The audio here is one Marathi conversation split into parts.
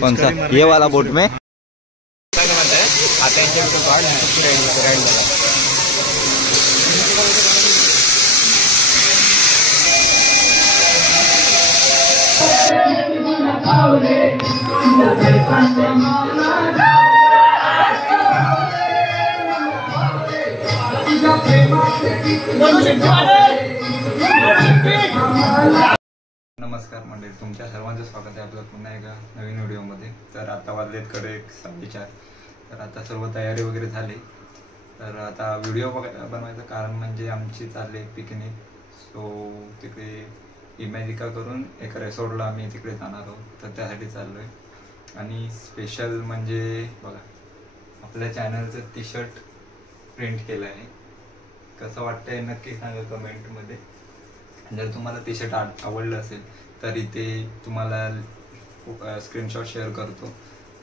कौन सा ये वाला बोट में? नमस्कार मंडळी, तुमच्या सर्वांचं स्वागत आहे आपलं पुन्हा एका नवीन व्हिडिओमध्ये। तर आता वाजलेत कडे 4:30। तर आता सर्व तयारी वगैरे झाली। तर आता व्हिडिओ बनवायचं कारण म्हणजे आमची चालली पिकनिक। सो तिकडे इमॅजिका करून एक रिसॉर्टला आम्ही तिकडे जाणार आहोत, तर त्यासाठी चाललोय। आणि स्पेशल म्हणजे बघा, आपल्या चॅनलचं टी शर्ट प्रिंट केलं आहे। कसं वाटतंय नक्की सांगा कमेंटमध्ये। जर तुम्हाला टी शर्ट आवडलं असेल तर इथे तुम्हाला स्क्रीनशॉट शेअर करतो,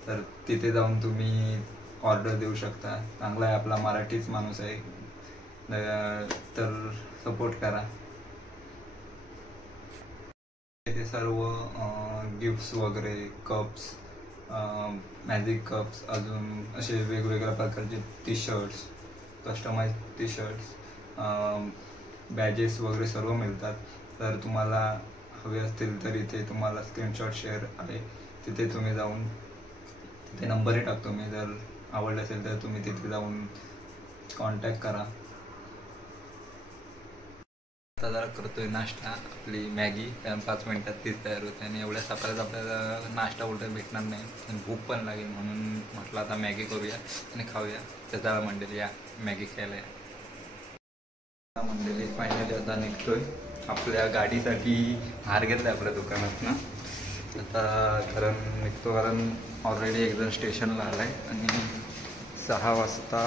तर तिथे जाऊन तुम्ही ऑर्डर देऊ शकता। चांगला आहे, आपला मराठीच माणूस आहे, तर सपोर्ट करा। इथे सर्व गिफ्ट्स वगैरे, कप्स, मॅजिक कप्स, अजून असे वेगवेगळ्या प्रकारचे T shirts, customise T shirts, badges वगैरे सर्व मिळतात। तर तुम्हाला हवे असतील तर इथे तुम्हाला स्क्रीनशॉट शेअर आहे, तिथे तुम्ही जाऊन तिथे नंबरही टाकतो मी, जर आवडलं असेल तर तुम्ही तिथे जाऊन कॉन्टॅक्ट करा। आता जरा करतोय नाश्ता, आपली मॅगी, कारण 5 मिनिटात तीच तयार होते आणि एवढ्या सकाळीच आपल्याला नाश्ता उलट भेटणार नाही आणि भूक पण लागेल, म्हणून म्हटलं आता मॅगी करूया आणि खाऊया। तर जरा मंडळी या मॅगी खायला या। मंडळी फायनली आता निघतोय, आपल्या गाडीसाठी हार घेतलाय आपल्या दुकानातनं। आता कारण निघतो, कारण ऑलरेडी एक जण स्टेशनला आलाय आणि 6 वाजता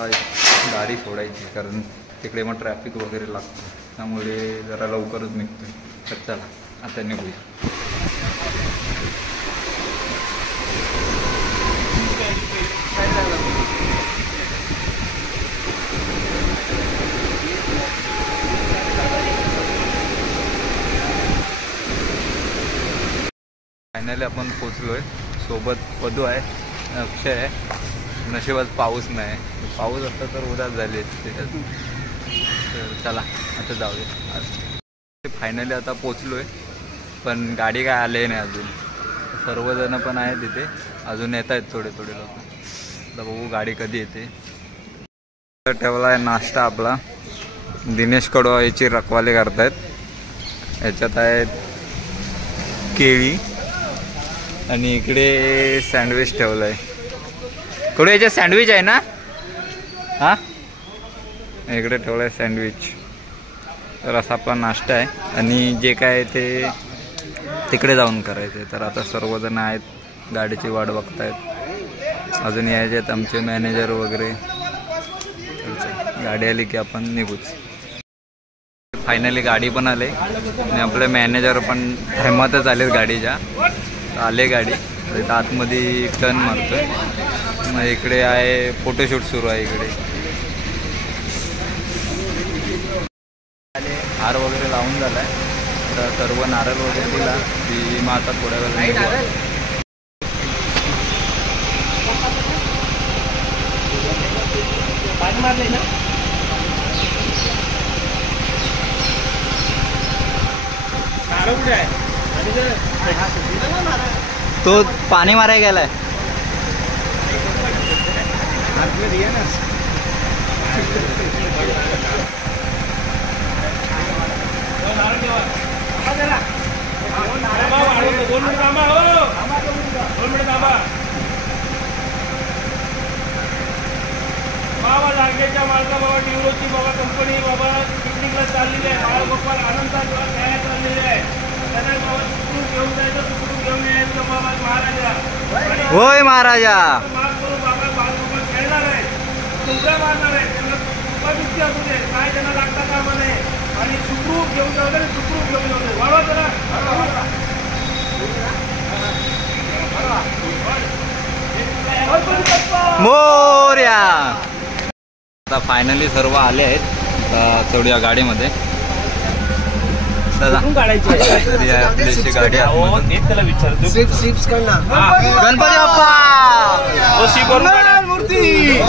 गाडी सोडायची, कारण तिकडे मग ट्रॅफिक वगैरे लागतं, त्यामुळे जरा लवकरच निघतोय। तर चला आता निघूया। फायनली आपण पोचलोय, सोबत वधू आहे, अक्षय आहे। नशिबात पाऊस नाही, पाऊस असता तर उदास झाली असते। तर चला आता जाऊया। फायनली आता पोचलोय, पण गाडी काय आले नाही अजून, सर्वजण पण आहेत तिथे, अजून येत आहेत थोडे थोडे लोक। तर बघू गाडी कधी येते। ठेवला आहे नाश्ता आपला, दिनेश कडवा याची रखवाले करतायत। याच्यात आहेत केळी आणि इकडे सँडविच ठेवलं आहे। कडू याच्यात सँडविच आहे ना? हां, इकडे ठेवलं आहे सँडविच। तर असा आपला नाश्ता आहे आणि जे काय ते तिकडे जाऊन करायचं आहे। तर आता सर्वजण आहेत, गाडीची वाट बघतायत, अजून यायचे आहेत आमचे मॅनेजर वगैरे। गाडी आली की आपण निघूच। फायनली गाडी पण आले आणि आपले मॅनेजर पण हिंमतच आले गाडीच्या, आले गाडी। तर आतमध्ये टर्न मारतोय, मग इकडे आहे फोटोशूट सुरू आहे। इकडे हार वगैरे लावून झालाय, तर सर्व नारळ वगैरे दिला की मग आता थोड्या वेळाने तो पाणी मारायला गेलाय। बाबा लागेच्या मालका, बाबा न्यूरोची बाबा कंपनी बाबा पिकनिकला चाललेली आहे। बाळा गोपाल आनंदात न्याय चाललेले आहे, त्यांना बाबा सुखरूप घेऊन जायचं, सुखरूप घेऊन यायचं बाबा महाराजा। होय महाराजा, माफ करून बाबा बाळगोपाल खेळणार आहे, तुमच्या मारणार आहे, त्यांना दुःखी असू दे, काय त्यांना लागता कामा नये, आणि सुखरूप घेऊन जाऊ दे, सुखरूप घेऊन जाऊ दे। वाढवा जरा मोरया। आता फायनली सर्व आले आहेत तेवढ्या गाडीमध्ये। चला कुठून काढायची आहे? तरी आपली अशी गाडी हो, आहे. तेच त्याला विचारतो. सिप्स करना गणपती बाप्पा हो, शी करून काढा. मूर्ती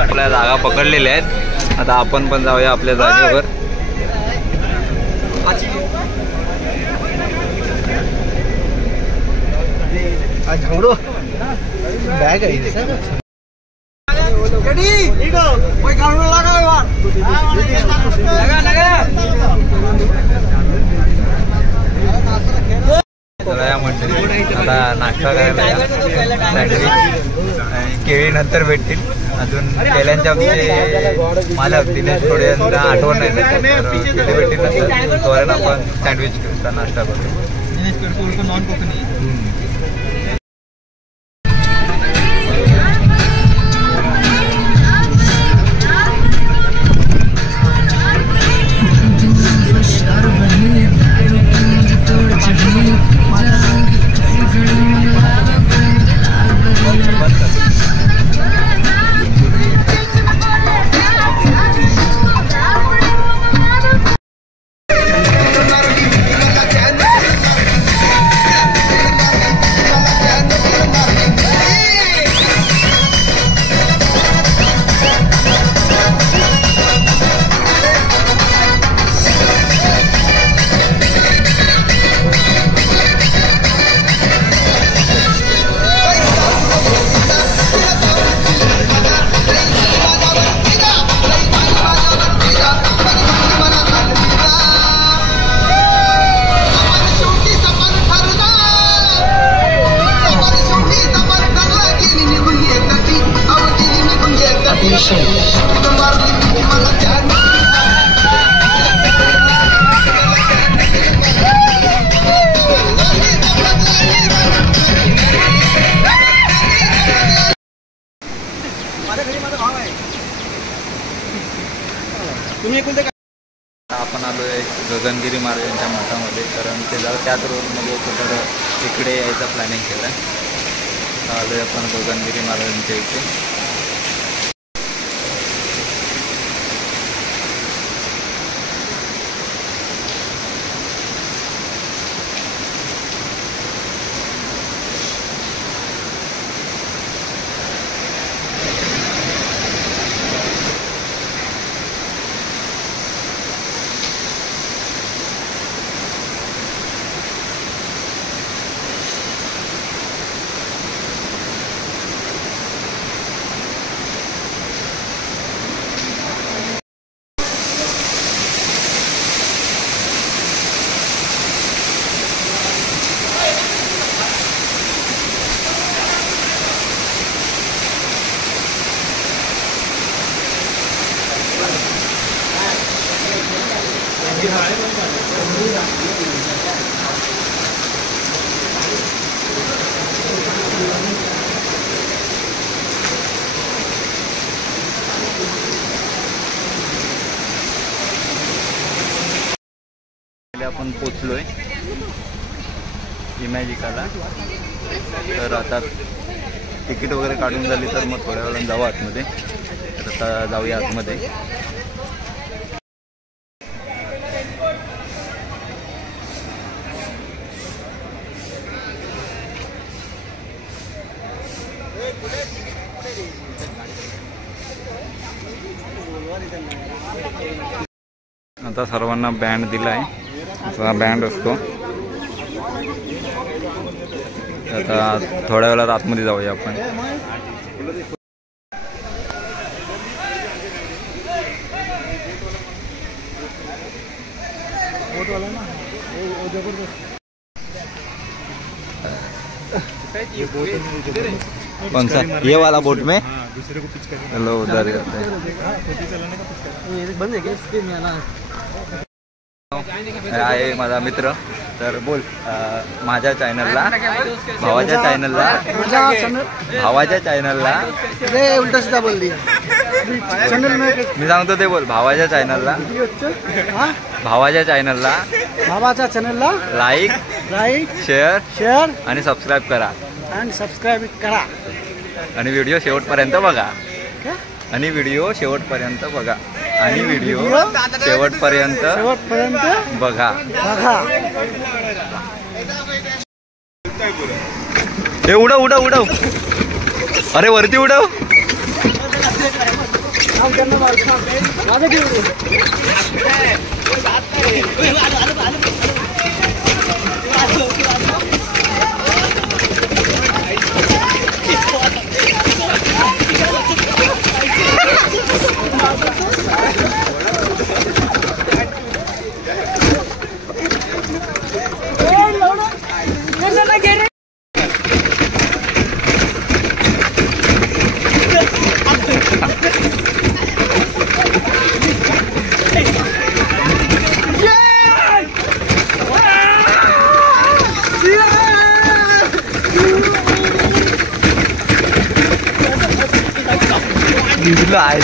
आपल्या जागा पकडलेल्या आहेत. आता आपण पण जाऊया आपल्या जागेवर. झोडो बॅग आहे चला या मंडळी आता नाश्ता करायला या. सँडविच आणि केळी नंतर भेटतील. अजून केळ्यांच्या आमचे मालक दिनेश थोडे आठवण नाही देत. तर केळी भेटतील नंतर तोरण आपण सँडविच घेऊ नाश्ता करू. आपण आलो आहे गगनगिरी महाराजांच्या मठामध्ये. कारण ते जरा त्याच रोडमध्ये तर इकडे यायचा प्लॅनिंग केला आहे. आलो आहे आपण गगनगिरी महाराजांच्या इथे. आपण पोचलोय इमॅजिकाला. तर आता तिकीट वगैरे काढून झाली तर मग थोड्या वेळानं जाऊ आतमध्ये. तर आता जाऊया आतमध्ये. आता सर्वांना बँड दिला आहे. असा बँड असतो. आता थोड्या वेळात आतमध्ये जाऊया आपण. कौन सा ये वाला बोट में? चलो उधर जाते हैं. आहे माझा मित्र. तर बोल माझ्या चॅनलला भावाच्या चॅनलला उलटा सीधा बोल दिया. मी सांगतो ते बोल. भावाच्या चॅनलला भावाच्या चॅनलला लाईक शेअर आणि सबस्क्राईब करा. आणि सबस्क्राईब करा आणि व्हिडिओ शेवटपर्यंत बघा. आणि व्हिडिओ शेवटपर्यंत बघा. आणि व्हिडिओ शेवटपर्यंत बघा. हे उडव उडव उडव. अरे वरती उडव. lại.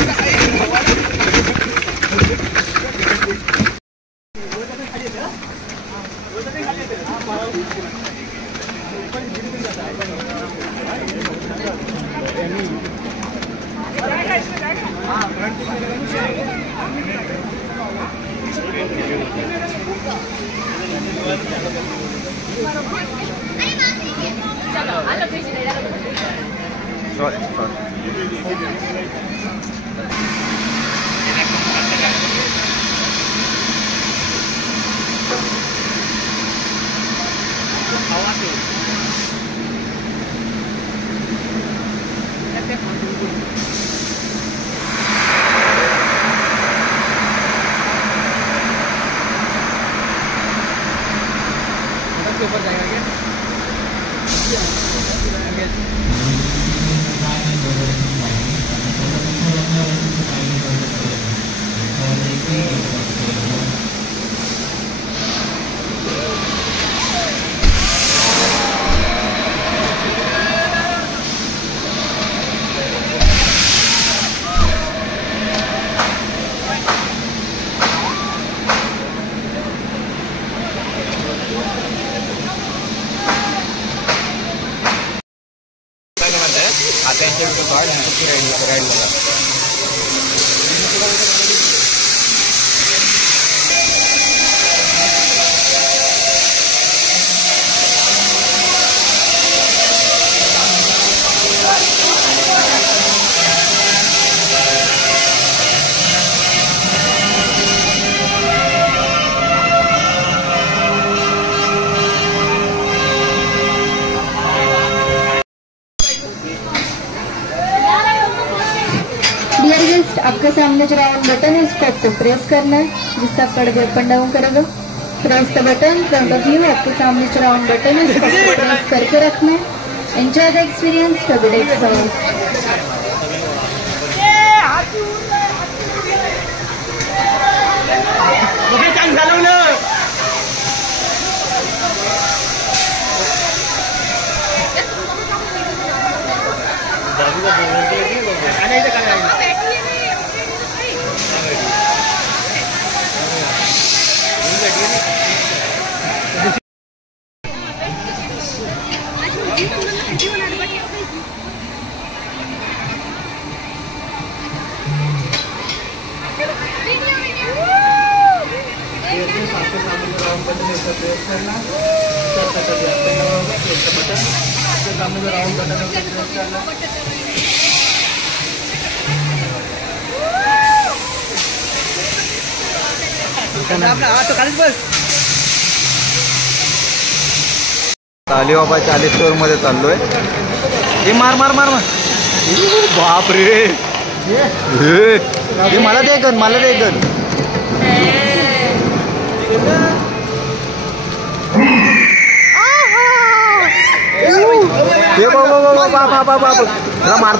Rồi, rồi. ऊपर जाएगा क्या? आता यांच्या व्हिडिओ काढ नंतर राईड बघा. आपके सामने जो राउंड बटन है इसको आपको प्रेस करना है, जिससे आपका अप एंड डाउन करेगा. Press the button front of you. आपके सामने जो राउंड बटन है इसको आपको प्रेस करके रखना है. Enjoy the experience. To the next sound. Alibaba 40 store मध्ये चाललोय. हे मार मार मार मार. बाप रे. हे मला दे गन, मला दे गन. हे बाबा मार.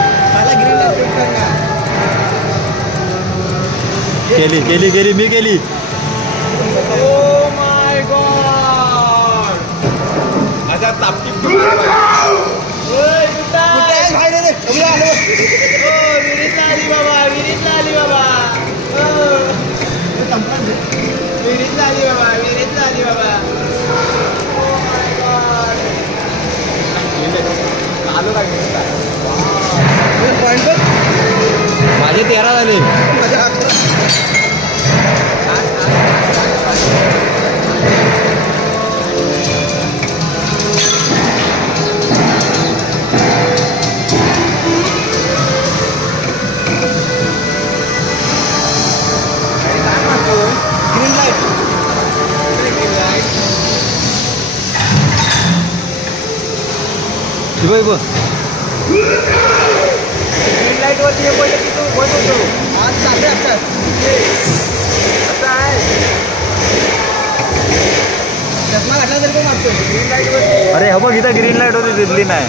केली केली केली मी केली. Oh my God! आता तापटी विहिरीतला आली बाबा, विहिरीतला आली बाबा, विहिरीतला आली बाबा, विहिरीतला आली बाबा. माझे ग्रीन लाईट वरती हे बोलले की तू बंद होतो. आज चालले असतात असं आहे. चष्मा घातला तरी पण वाटतो ग्रीन लाईट वरती. अरे हो बघ इथं ग्रीन लाईट होती दिसली नाही.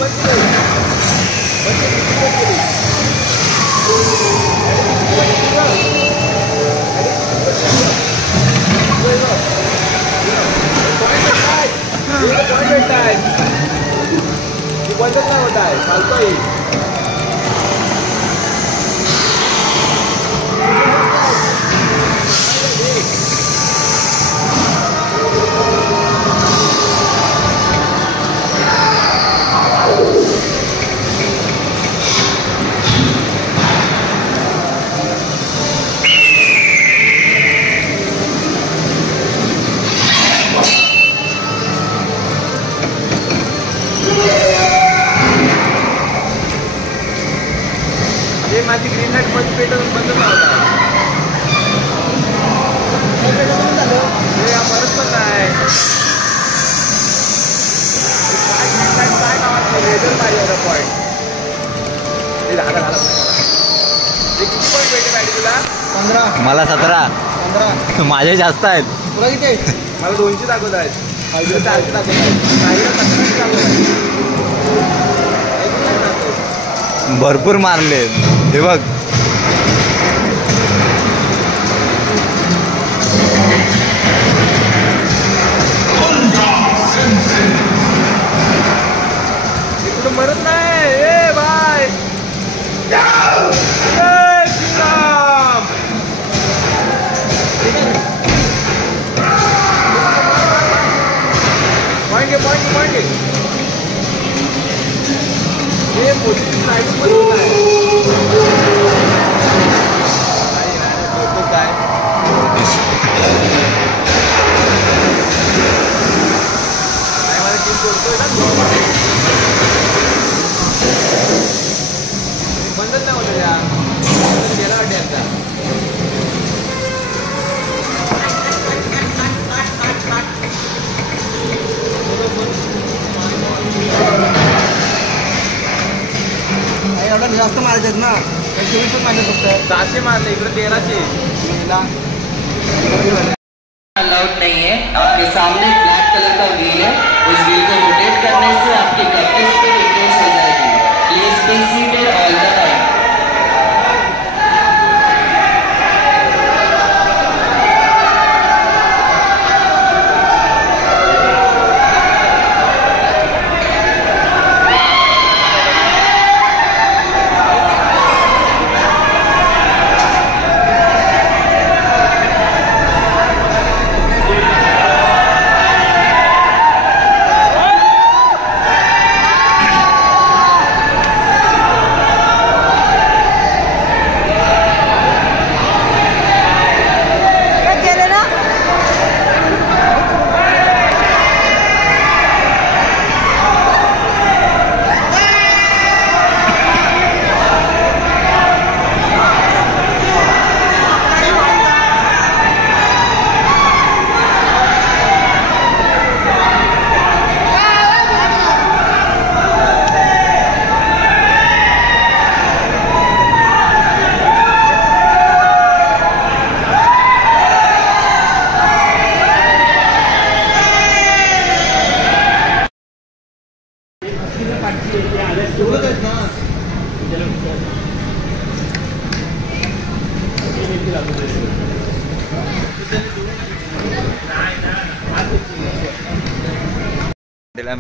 बंदच नाही होत आहे चालतोय. माझी ग्रीन लाईट बंद पेटवून बंद नव्हता. परत पण नाही काय गावात रेझर पाहिजे पॉईंट. ते झालं किती पॉईंट भेटे पाहिजे तुला? 15. मला 17. 15. माझे जास्त आहेत. तुला किती आहे? मला 200 दाखवत आहेत. 400 दाखवत आहेत. 17 दाखवत आहेत. भरपूर मारले हे बघ. कुठं मरत नाही. ए बाय पॉईंट घे. हे पोझिटिव्ह साईड पण होत आहे. काय मला टीम बोलतोय ना बंदच नाही होतं या गेला वाटते आता. एवढं जास्त मारायचे ना 24 मारले फक्त. 700 मारले इकडे 1300. अलाउड नहीं है. आपके सामने ब्लैक कलर का व्हील है. उस व्हील को रोटेट करने से आपकी कैपेसिटी इंक्रीज हो जाएगी. Please be seated all the time.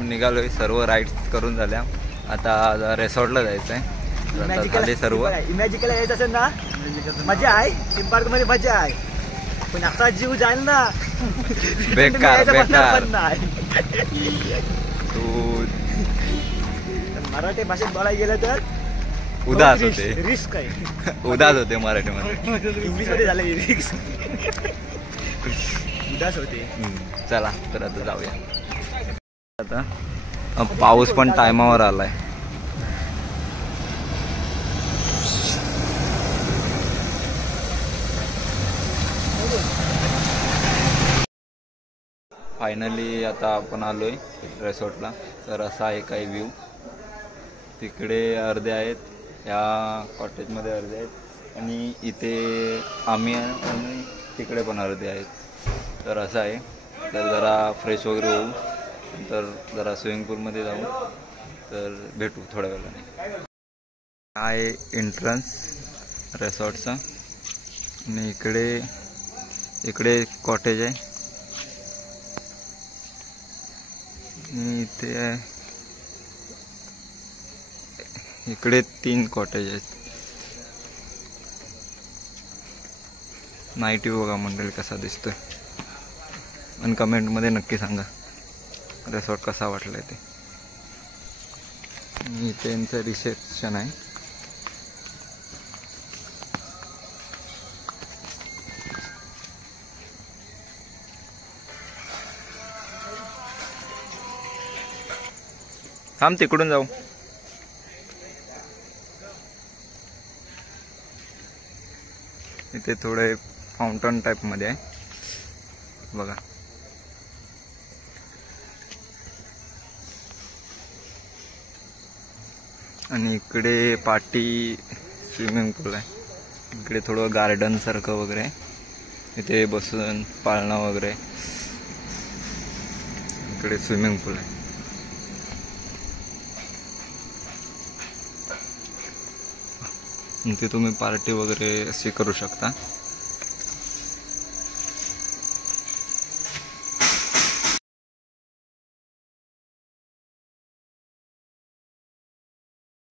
निघालोय. सर्व राईड्स करून झाल्या. आता रेसॉर्टला जायचं आहे. झाले सर्व. इमॅजिकला यायचं असेल ना मजा आहे. थीम पार्क मध्ये मजा आहे पण आता जीव जाईल ना बेकार बेकार. तू मराठी भाषेत बोलायला गेलं तर उदास होते. रिस्क आहे. उदास होते मराठीमध्ये. इंग्लिश मध्ये झालं रिस्क. उदास होते. चला तर आता जाऊया. आता पाऊस पण टायमावर आलाय. फायनली आता आपण आलोय रिसॉर्टला. तर असा आहे काही व्ह्यू. तिकडे अर्धे आहेत, या कॉटेजमध्ये अर्धे आहेत आणि इथे आम्ही आहे आणि तिकडे पण अर्धे आहेत. तर असं आहे. तर जरा फ्रेश वगैरे होऊ, नंतर जरा स्विमिंग पूलमध्ये जाऊ. तर भेटू थोड्या वेळाने. हा आहे एंट्रन्स रिसॉर्टचा आणि इकडे कॉटेज आहे आणि इथे आहे, इकडे 3 कॉटेज आहेत. नाईट व्ह्यू बघा मंडळी कसा दिसतोय आणि कमेंटमध्ये नक्की सांगा रिसॉर्ट कसा वाटलाय ते. इथे यांचं रिसेप्शन आहे. थांब तिकडून जाऊ. इथे थोडे फाउंटन टाइप मध्ये आहे बघा. आणि इकडे पाटी स्विमिंग पूल आहे. इकडे थोडं गार्डन सारखं वगैरे आहे. इथे बसून पाळणं वगैरे. इकडे स्विमिंग पूल आहे. इथे तुम्ही पार्टी वगैरे अशी करू शकता.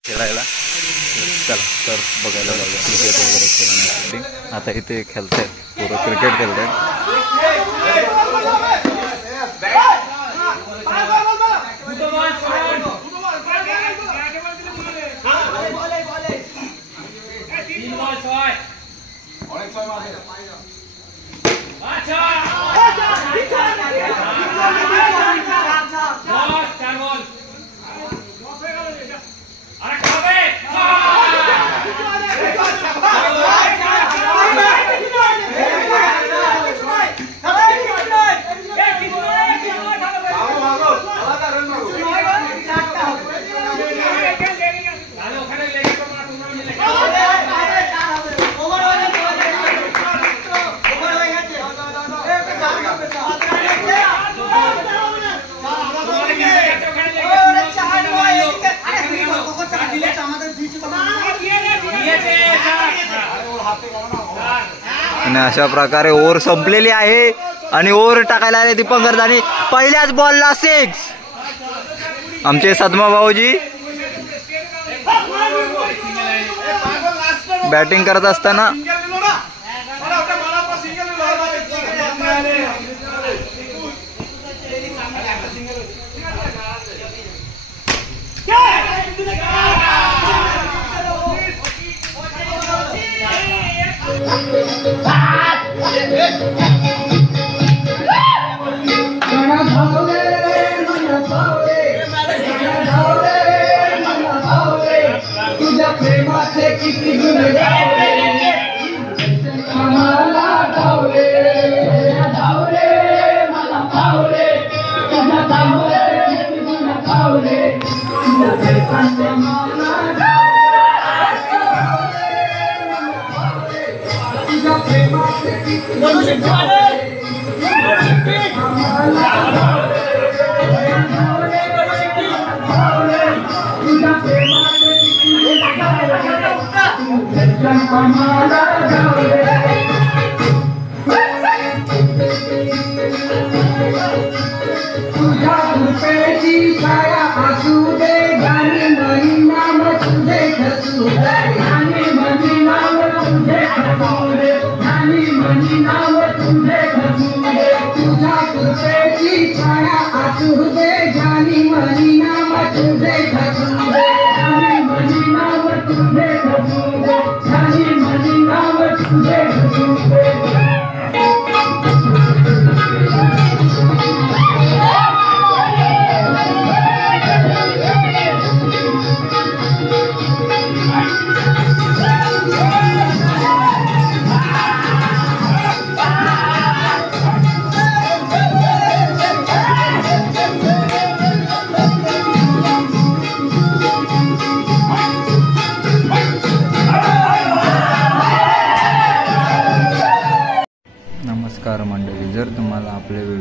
खेळायला चला तर बघायला जाऊया क्रिकेट वगैरे खेळण्यासाठी. आता इथे खेळतायत पोरं, क्रिकेट खेळतायत. आणि अशा प्रकारे ओव्हर संपलेली आहे आणि ओव्हर टाकायला आले दीपंकर दानी. पहिल्याच बॉलला 6. आमचे सदमा भाऊजी बॅटिंग करत असताना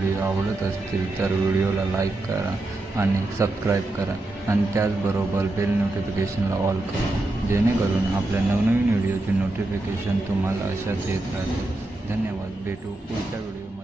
व्हिडिओ आवडत असतील तर व्हिडिओला लाईक करा आणि सबस्क्राईब करा आणि त्याचबरोबर बेल नोटिफिकेशनला ऑल करा, जेणेकरून आपल्या नवनवीन व्हिडिओची नोटिफिकेशन तुम्हाला अशाच येत राहतील. धन्यवाद. भेटू पुढच्या व्हिडिओ.